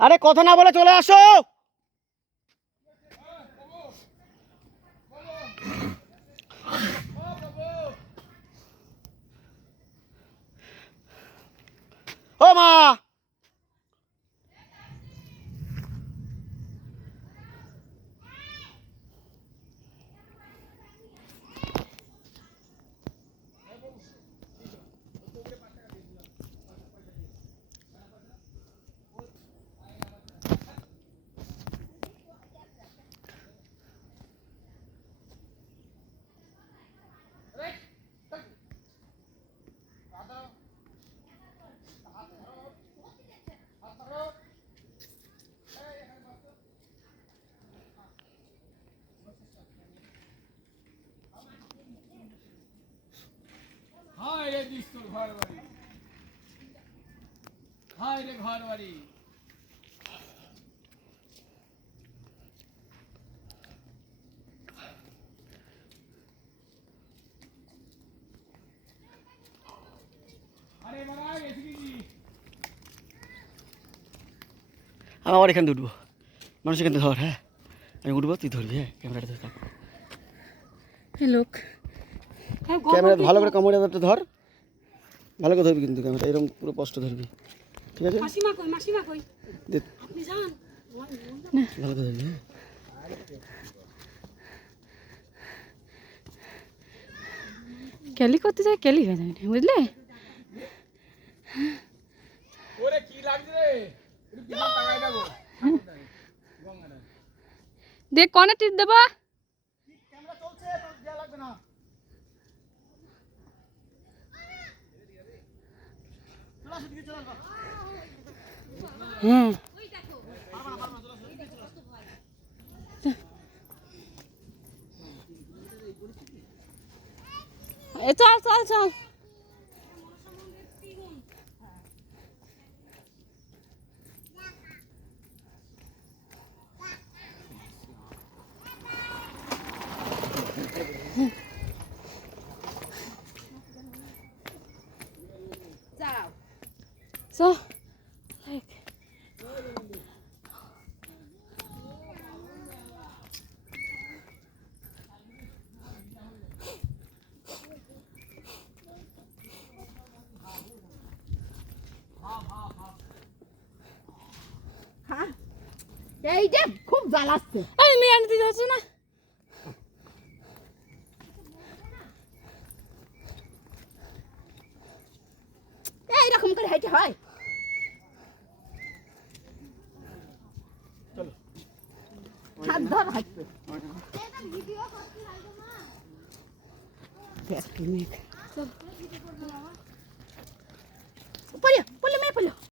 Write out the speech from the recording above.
আরে কথা না বলে চলে আসো। ও মা! বিষ্ণুর ঘর বাড়ি হায় রে ঘর বাড়ি আরে বাবা এসে গেছি আমি আবার এখান থেকে উঠবো মানুষ এখান থেকে ধর হ্যাঁ আমি উঠবো তুই ধরবি হ্যাঁ ক্যামেরাটা ধর থাক লোক ক্যামেরা ভালো করে কামড়ে ধর ভালো করে ধরবি কিন্তু ক্যামেরা এরকম পুরো স্পষ্ট ধরবি। ঠিক আছে? মাসিমা কই মাসিমা কই? দে। আপনি যান। ভালো করে ধরবি হ্যাঁ? কেলি করতে যায় কেলি হয়ে যায় বুঝলে? ওরে কি লাগছে রে? দেখ কনে টিপ দেবা? হ্যাঁ এ চল চল। চল চল এই যে খুব জ্বালাচ্ছে। এই মেয়ে আনতে যাচ্ছে না। এইরকম করে হাইটে হয়। হাত ধর হাঁটবে দেখ কি মেঘ। পড়িও, পড়লে মেয়ে পড়লো